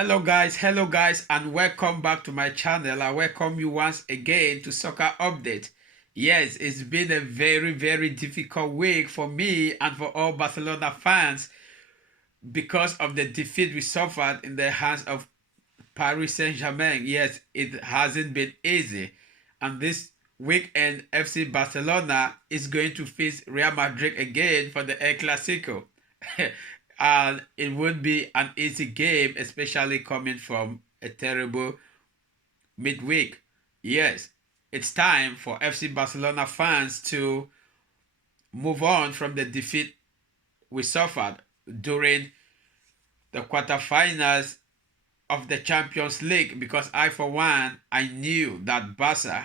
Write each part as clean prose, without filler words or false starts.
Hello guys, and welcome back to my channel. I welcome you once again to Soccer Update. Yes, it's been a very difficult week for me and for all Barcelona fans because of the defeat we suffered in the hands of Paris Saint-Germain. Yes, it hasn't been easy. And this weekend, FC Barcelona is going to face Real Madrid again for the El Clasico. And it would be an easy game, especially coming from a terrible midweek. Yes, it's time for FC Barcelona fans to move on from the defeat we suffered during the quarterfinals of the Champions League, because for one, I knew that Barca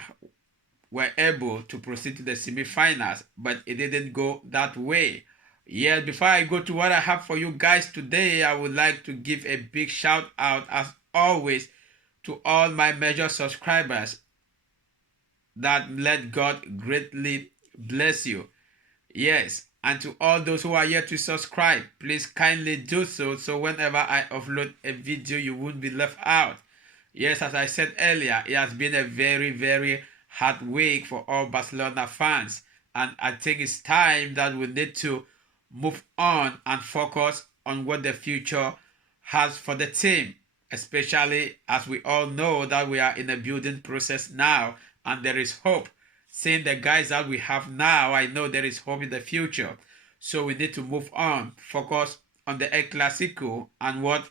were able to proceed to the semi-finals, but it didn't go that way. Yes, before I go to what I have for you guys today, I would like to give a big shout out, as always, to all my major subscribers. That let God greatly bless you. Yes, and to all those who are yet to subscribe, please kindly do so, so whenever I upload a video, you won't be left out. Yes, as I said earlier, it has been a very hard week for all Barcelona fans, and I think it's time that we need to move on and focus on what the future has for the team, especially as we all know that we are in a building process now and there is hope. Seeing the guys that we have now, I know there is hope in the future. So we need to move on, focus on the El Clasico and what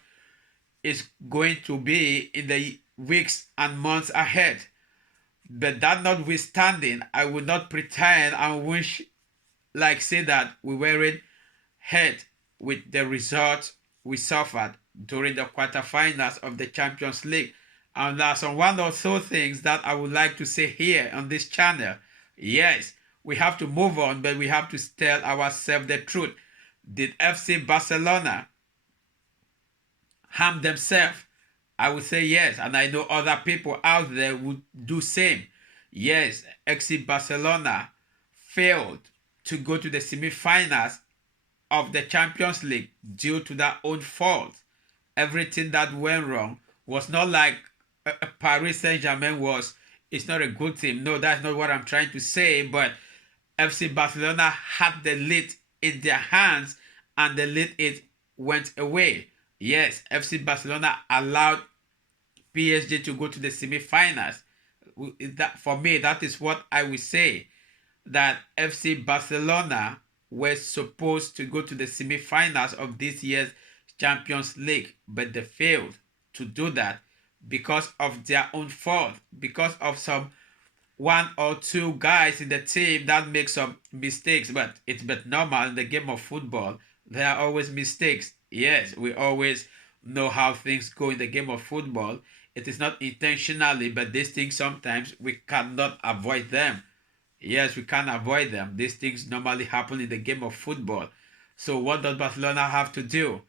is going to be in the weeks and months ahead. But that notwithstanding, I will not pretend and wish say that we weren't hurt with the results we suffered during the quarterfinals of the Champions League. And there are some one or two things that I would like to say here on this channel. Yes, we have to move on, but we have to tell ourselves the truth. Did FC Barcelona harm themselves? I would say yes, and I know other people out there would do same. Yes, FC Barcelona failed to go to the semi-finals of the Champions League due to their own fault. Everything that went wrong was not like Paris Saint-Germain was. It's not a good team. No, that's not what I'm trying to say. But FC Barcelona had the lead in their hands and the lead it went away. Yes, FC Barcelona allowed PSG to go to the semi-finals. For me, that is what I would say. That FC Barcelona were supposed to go to the semi-finals of this year's Champions League, but they failed to do that because of their own fault, because of some one or two guys in the team that make some mistakes. But it's but normal in the game of football. There are always mistakes. Yes, we always know how things go in the game of football. It is not intentionally, but these things sometimes we cannot avoid them. Yes, we can't avoid them. These things normally happen in the game of football. So what does Barcelona have to do?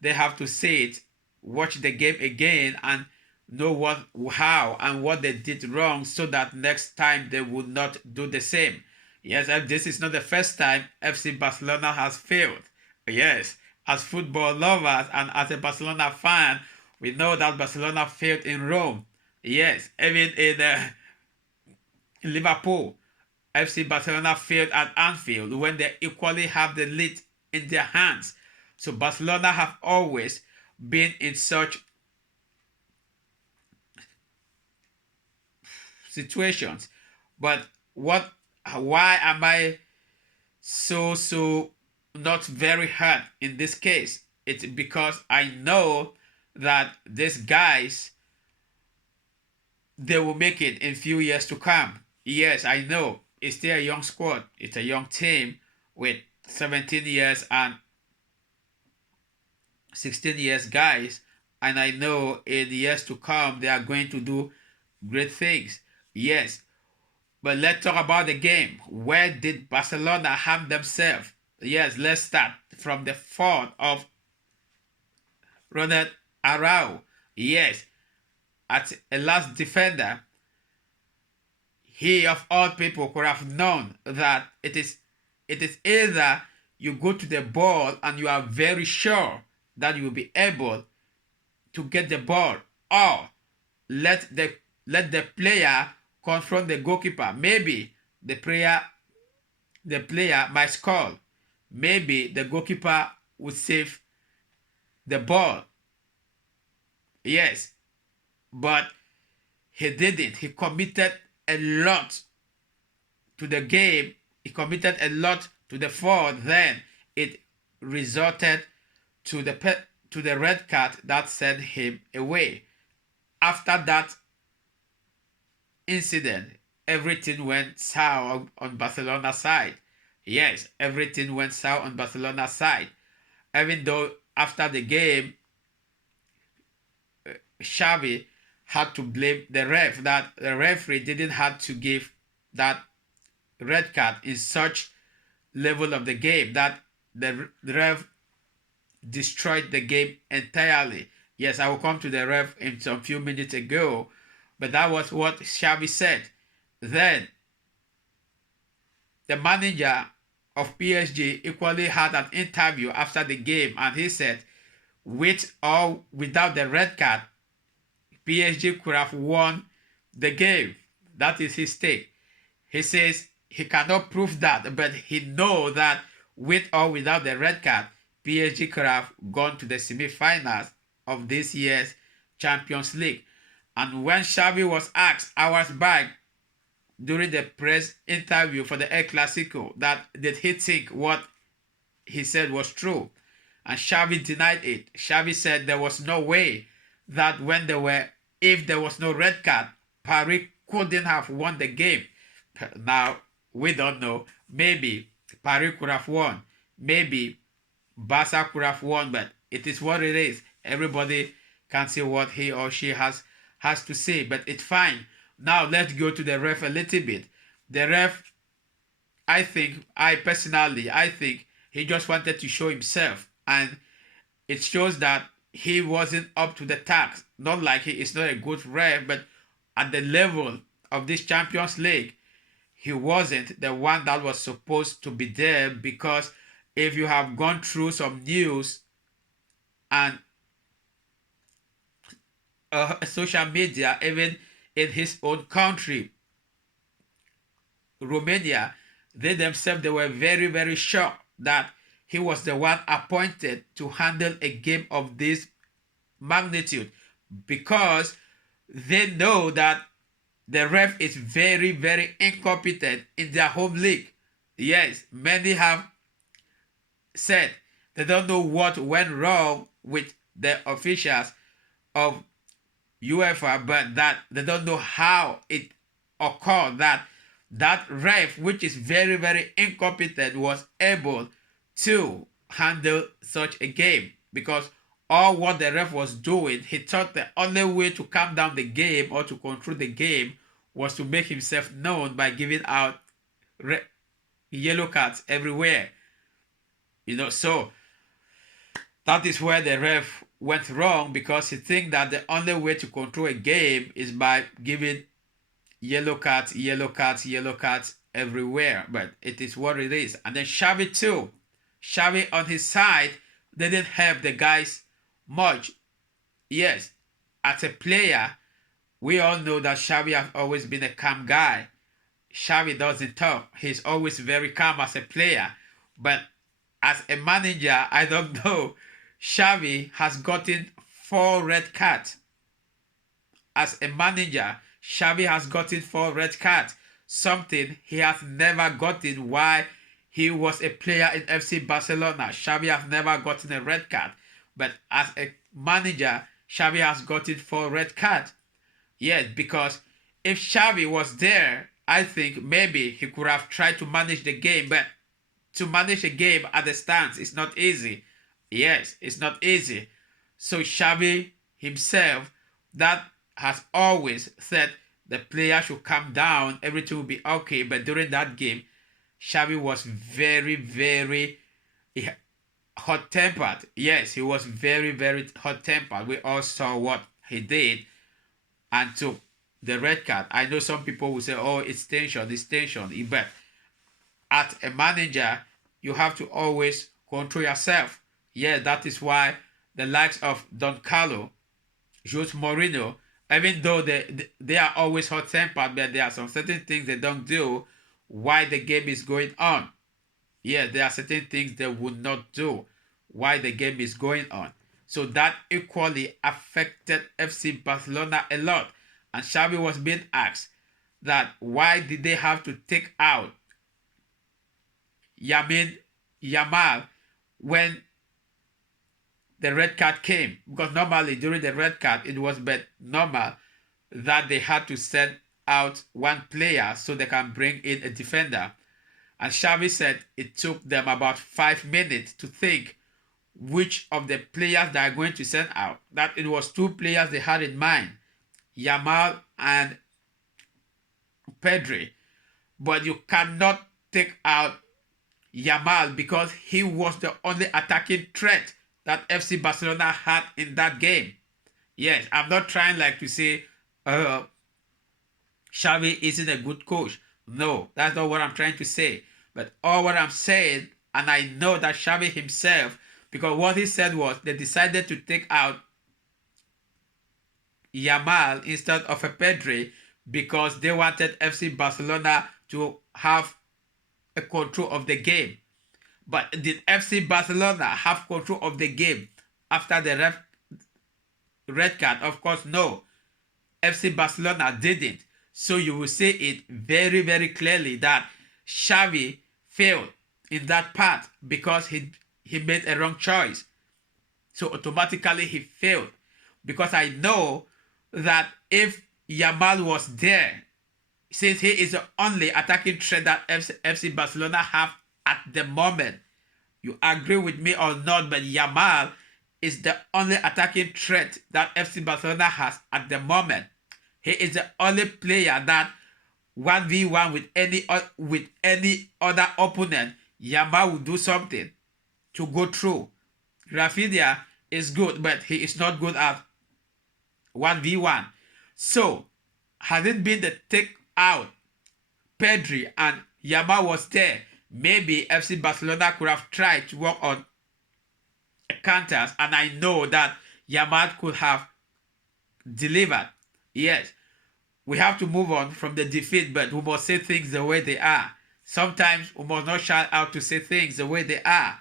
They have to see it, watch the game again, and know how and what they did wrong, so that next time they would not do the same. Yes, and this is not the first time FC Barcelona has failed. Yes, as football lovers and as a Barcelona fan, we know that Barcelona failed in Rome. Yes, even in Liverpool, FC Barcelona failed at Anfield when they equally have the lead in their hands. So Barcelona have always been in such situations. But why am I so not very hurt in this case? It's because I know that these guys, they will make it in few years to come. Yes, I know it's still a young squad. It's a young team with 17 years and 16 years guys, and I know in the years to come they are going to do great things. Yes, but let's talk about the game. Where did Barcelona harm themselves? Yes, let's start from the fault of Ronald Arau. Yes, at a last defender, he of all people could have known that it is either you go to the ball and you are very sure that you will be able to get the ball, or let the let the player confront the goalkeeper. Maybe the player might score. Maybe the goalkeeper would save the ball. Yes, but he didn't. He committed a lot to the game. He committed a lot to the fall. Then it resulted to the red card that sent him away. After that incident, everything went sour on Barcelona's side. Yes, everything went sour on Barcelona's side. Even though after the game, Xavi had to blame the ref, that the referee didn't have to give that red card in such level of the game, that the ref destroyed the game entirely. Yes, I will come to the ref in some few minutes ago, but that was what Xavi said. Then the manager of PSG equally had an interview after the game, and he said, with or without the red card, PSG could have won the game. That is his take. He says he cannot prove that, but he knows that with or without the red card, PSG could have gone to the semi-finals of this year's Champions League. And when Xavi was asked hours back during the press interview for the El Clasico that did he think what he said was true, and Xavi denied it. Xavi said there was no way that if there was no red card, Paris couldn't have won the game. Now, we don't know. Maybe Paris could have won. Maybe Barca could have won, but it is what it is. Everybody can say what he or she has to say, but it's fine. Now, let's go to the ref a little bit. The ref, I think he just wanted to show himself, and it shows that he wasn't up to the task. Not like he is not a good ref, but at the level of this Champions League, he wasn't the one that was supposed to be there, because if you have gone through some news and social media, even in his own country, Romania, they were very, very shocked that he was the one appointed to handle a game of this magnitude, because they know that the ref is very, very incompetent in their home league. Yes, many have said they don't know what went wrong with the officials of UEFA, but that they don't know how it occurred that ref, which is very, very incompetent, was able to handle such a game, because all what the ref was doing, he thought the only way to calm down the game or to control the game was to make himself known by giving out yellow cards everywhere. So that is where the ref went wrong, because he thinks that the only way to control a game is by giving yellow cards everywhere. But it is what it is. And then Xavi too. Xavi on his side didn't help the guys much. Yes, as a player, we all know that Xavi has always been a calm guy. Xavi doesn't talk. He's always very calm as a player. But as a manager, I don't know. Xavi has gotten 4 red cards. As a manager, Xavi has gotten 4 red cards. Something he has never gotten while he was a player in FC Barcelona. Xavi has never gotten a red card. But as a manager, Xavi has gotten 4 red cards. Yes, because if Xavi was there, I think maybe he could have tried to manage the game. But to manage a game at the stands is not easy. Yes, it's not easy. So Xavi himself, that has always said the player should calm down, everything will be okay. But during that game, Xavi was very, very hot-tempered. Yes, he was very, very hot-tempered. We all saw what he did and took the red card. I know some people will say, oh, it's tension. But as a manager, you have to always control yourself. Yeah, that is why the likes of Don Carlo Jose Mourinho, even though they are always hot-tempered, but there are some certain things they don't do while the game is going on. Yes, there are certain things they would not do while the game is going on. So that equally affected FC Barcelona a lot. And Xavi was being asked that why did they have to take out Yamin Yamal when the red card came? Because normally during the red card it was but normal that they had to send out one player so they can bring in a defender. And Xavi said it took them about 5 minutes to think which of the players they are going to send out. That it was two players they had in mind, Yamal and Pedri. But you cannot take out Yamal because he was the only attacking threat that FC Barcelona had in that game. Yes, I'm not trying like to say Xavi isn't a good coach. No, that's not what I'm trying to say. But all what I'm saying, and I know that Xavi himself, because what he said was they decided to take out Yamal instead of a Pedri because they wanted FC Barcelona to have a control of the game. But did FC Barcelona have control of the game after the red card? Of course, no. FC Barcelona didn't. So you will see it very, very clearly that Xavi failed in that part because he made a wrong choice. So automatically he failed. Because I know that if Yamal was there, since he is the only attacking threat that FC Barcelona have at the moment, you agree with me or not, but Yamal is the only attacking threat that FC Barcelona has at the moment. He is the only player that 1v1 with any other opponent, Yamal will do something to go through. Rafinha is good, but he is not good at 1v1. So, had it been the take out Pedri and Yamal was there, maybe FC Barcelona could have tried to work on counters, and I know that Yamal could have delivered. Yes, we have to move on from the defeat, but we must say things the way they are. Sometimes we must not shout out to say things the way they are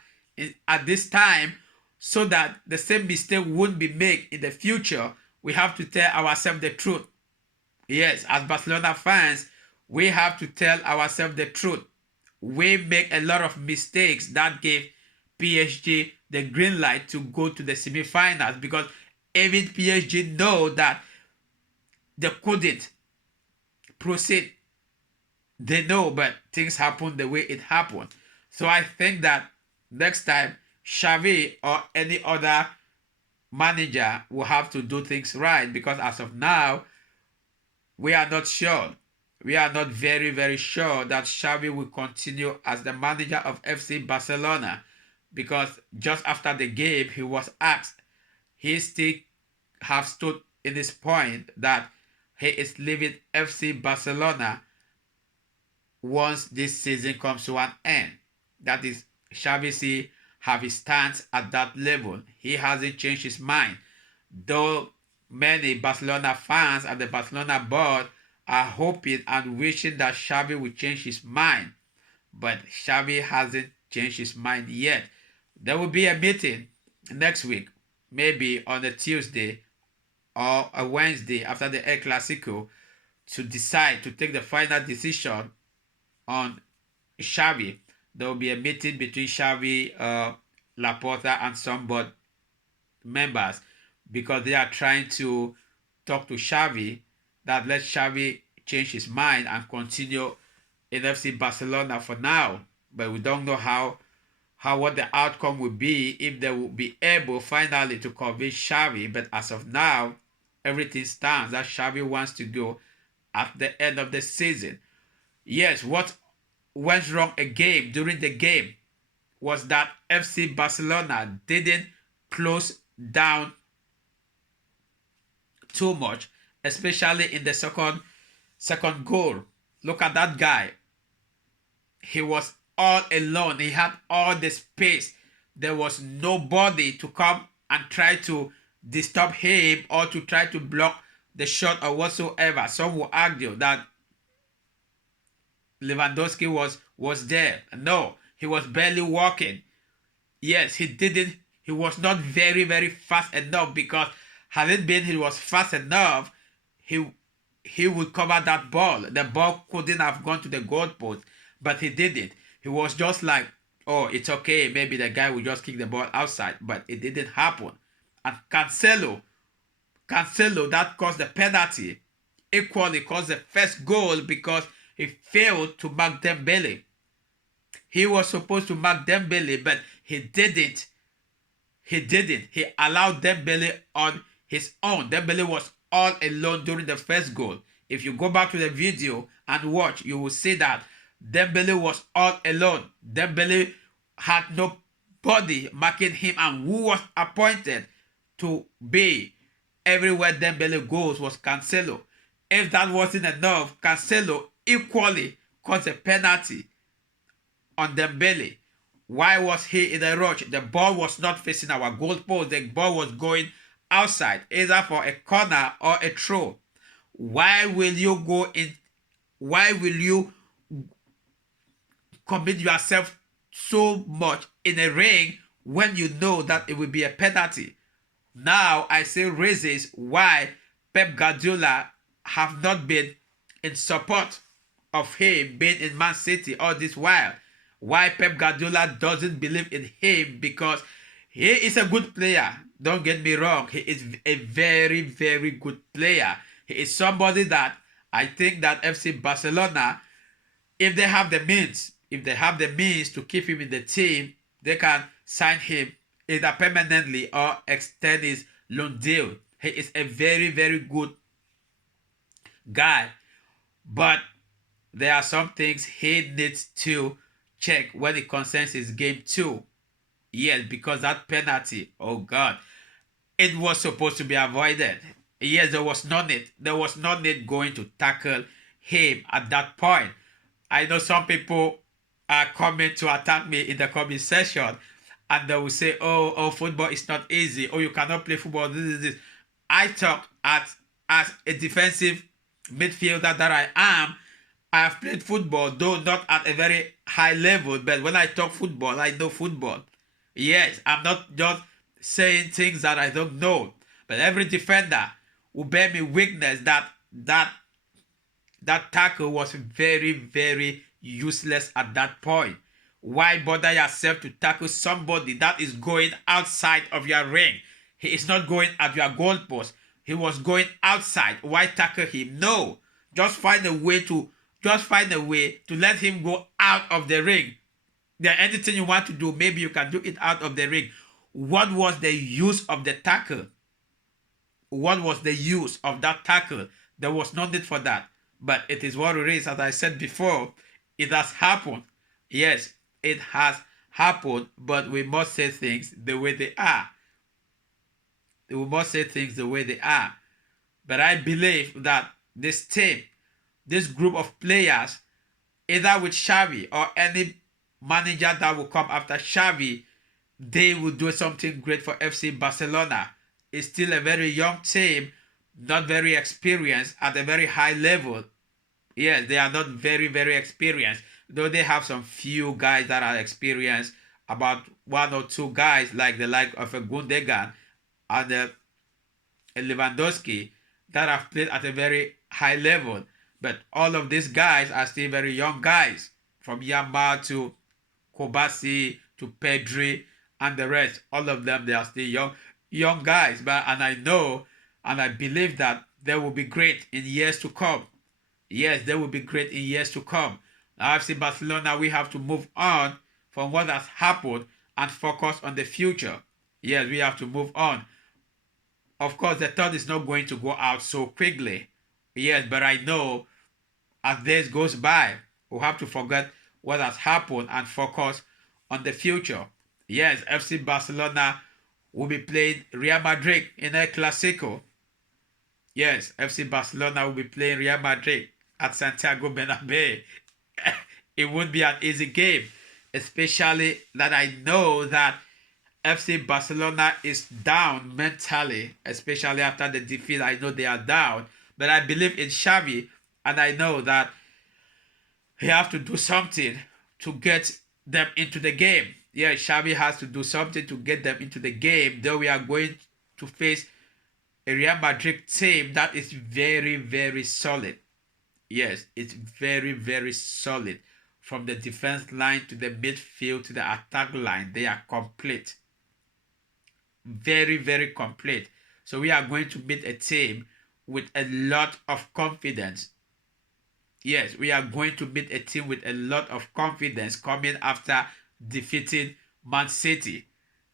at this time, so that the same mistake won't be made in the future. We have to tell ourselves the truth. Yes, as Barcelona fans, we have to tell ourselves the truth. We make a lot of mistakes that gave PSG the green light to go to the semi-finals, because even PSG know that they couldn't proceed. They know, but things happen the way it happened. So I think that next time Xavi or any other manager will have to do things right, because as of now, we are not sure. We are not very, very sure that Xavi will continue as the manager of FC Barcelona, because just after the game, he was asked, he still have stood in his point that he is leaving FC Barcelona once this season comes to an end. That is, Xavi still have his stance at that level. He hasn't changed his mind. Though many Barcelona fans and the Barcelona board are hoping and wishing that Xavi will change his mind. But Xavi hasn't changed his mind yet. There will be a meeting next week, maybe on a Tuesday or a Wednesday after the El Clasico, to decide to take the final decision on Xavi. There will be a meeting between Xavi, Laporta, and some board members, because they are trying to talk to Xavi that let Xavi change his mind and continue in FC Barcelona for now. But we don't know how what the outcome will be, if they will be able finally to convince Xavi. But as of now, everything stands that Xavi wants to go at the end of the season. Yes, what went wrong during the game was that FC Barcelona didn't close down too much, especially in the second goal. Look at that guy. He was all alone. He had all the space. There was nobody to come and try to disturb him or to try to block the shot or whatsoever. Some will argue that Lewandowski was there. No, he was barely walking. Yes, he didn't. He was not very fast enough, because had it been he was fast enough, he he would cover that ball. The ball couldn't have gone to the goalpost, but he didn't. He was just like, oh, it's okay. Maybe the guy will just kick the ball outside, but it didn't happen. And Cancelo, that caused the penalty, equally caused the first goal because he failed to mark Dembele. He was supposed to mark Dembele, but he didn't. He allowed Dembele on his own. Dembele was all alone during the first goal. If you go back to the video and watch, you will see that Dembele was all alone. Dembele had nobody marking him, and who was appointed to be everywhere Dembele goes was Cancelo. If that wasn't enough, Cancelo equally caused a penalty on Dembele. Why was he in a rush? The ball was not facing our goalpost. The ball was going outside, either for a corner or a throw. Why will you go in? Why will you commit yourself so much in a ring when you know that it will be a penalty? Now I see reasons why Pep Guardiola have not been in support of him being in Man City all this while. Why Pep Guardiola doesn't believe in him, because he is a good player. Don't get me wrong. He is a very good player. He is somebody that I think that FC Barcelona, if they have the means to keep him in the team, they can sign him either permanently or extend his loan deal. He is a very good guy. But there are some things he needs to check when it concerns his game too. Yes, because that penalty, oh God, it was supposed to be avoided. Yes, there was no need. There was no need going to tackle him at that point. I know some people are coming to attack me in the comment section, and they will say, oh, football is not easy. Oh, you cannot play football. This. I talk as a defensive midfielder that I am. I have played football, though not at a very high level, but when I talk football, I know football. Yes, I'm not just saying things that I don't know. But every defender will bear me witness that tackle was very useless at that point. Why bother yourself to tackle somebody that is going outside of your ring? He is not going at your goalpost. He was going outside. Why tackle him? No. Just find a way to let him go out of the ring. There anything you want to do, maybe you can do it out of the ring. What was the use of the tackle? What was the use of that tackle? There was no need for that. But it is what it is. As I said before, it has happened. Yes, it has happened, but we must say things the way they are. We must say things the way they are. But I believe that this team, this group of players, either with Xavi or any manager that will come after Xavi, they will do something great for FC Barcelona. It's still a very young team, not very experienced at a very high level. Yes, they are not very experienced, though they have some few guys that are experienced, about one or two guys like of a Gundogan and a Lewandowski that have played at a very high level. But all of these guys are still very young guys, from Yamal to Kobasi to Pedri and the rest. All of them, they are still young guys. And I know and I believe that they will be great in years to come. Yes, they will be great in years to come. Now, FC Barcelona, we have to move on from what has happened and focus on the future. Yes, we have to move on. Of course, the thought is not going to go out so quickly. Yes, but I know as days goes by, we'll have to forget what has happened and focus on the future. Yes, FC Barcelona will be playing Real Madrid in El Clasico. Yes, FC Barcelona will be playing Real Madrid at Santiago Bernabeu. It won't be an easy game, especially that I know that FC Barcelona is down mentally, especially after the defeat. I know they are down, but I believe in Xavi, and I know that he has to do something to get them into the game. Yeah, Xavi has to do something to get them into the game. Though we are going to face a Real Madrid team that is very, very solid. Yes, it's very, very solid. From the defense line to the midfield to the attack line, they are complete. Very, very complete. So we are going to meet a team with a lot of confidence. Yes, we are going to meet a team with a lot of confidence coming after defeating Man City.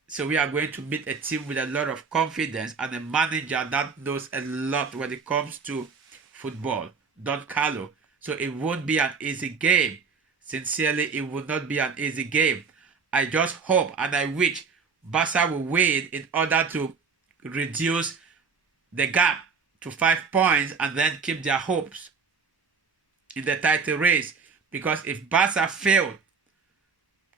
So we are going to meet a team with a lot of confidence and a manager that knows a lot when it comes to football, Don Carlo. So it won't be an easy game. Sincerely, it will not be an easy game. I just hope and I wish Barca will win in order to reduce the gap to 5 points and then keep their hopes in the title race. Because if Barca fail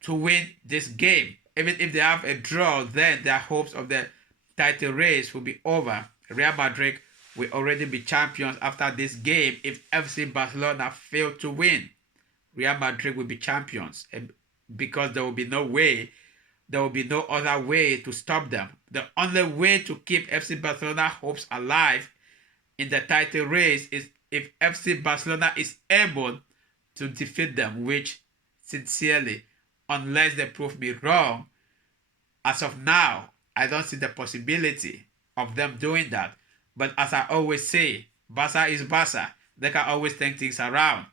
to win this game, even if they have a draw, then their hopes of the title race will be over. Real Madrid will already be champions after this game. If FC Barcelona fail to win, Real Madrid will be champions, because there will be no way, there will be no other way to stop them. The only way to keep FC Barcelona hopes alive in the title race is if FC Barcelona is able to defeat them, which sincerely, unless they prove me wrong, as of now, I don't see the possibility of them doing that. But as I always say, Barca is Barca. They can always turn things around.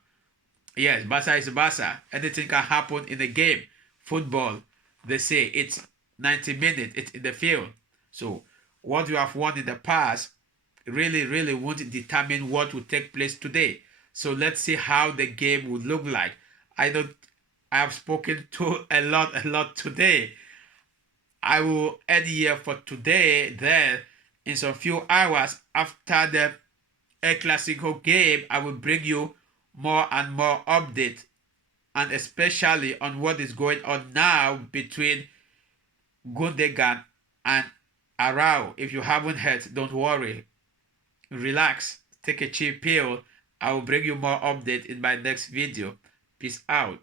Yes, Barca is Barca. Anything can happen in the game. Football, they say it's 90 minutes, it's in the field. So what you have won in the past really, really won't determine what will take place today. So let's see how the game would look like. I don't I have spoken to a lot today. I will end here for today. Then in some few hours after the El Clasico game, I will bring you more and more updates, and especially on what is going on now between Gundogan and Arau. If you haven't heard, don't worry. Relax. Take a chill pill. I will bring you more updates in my next video. Peace out.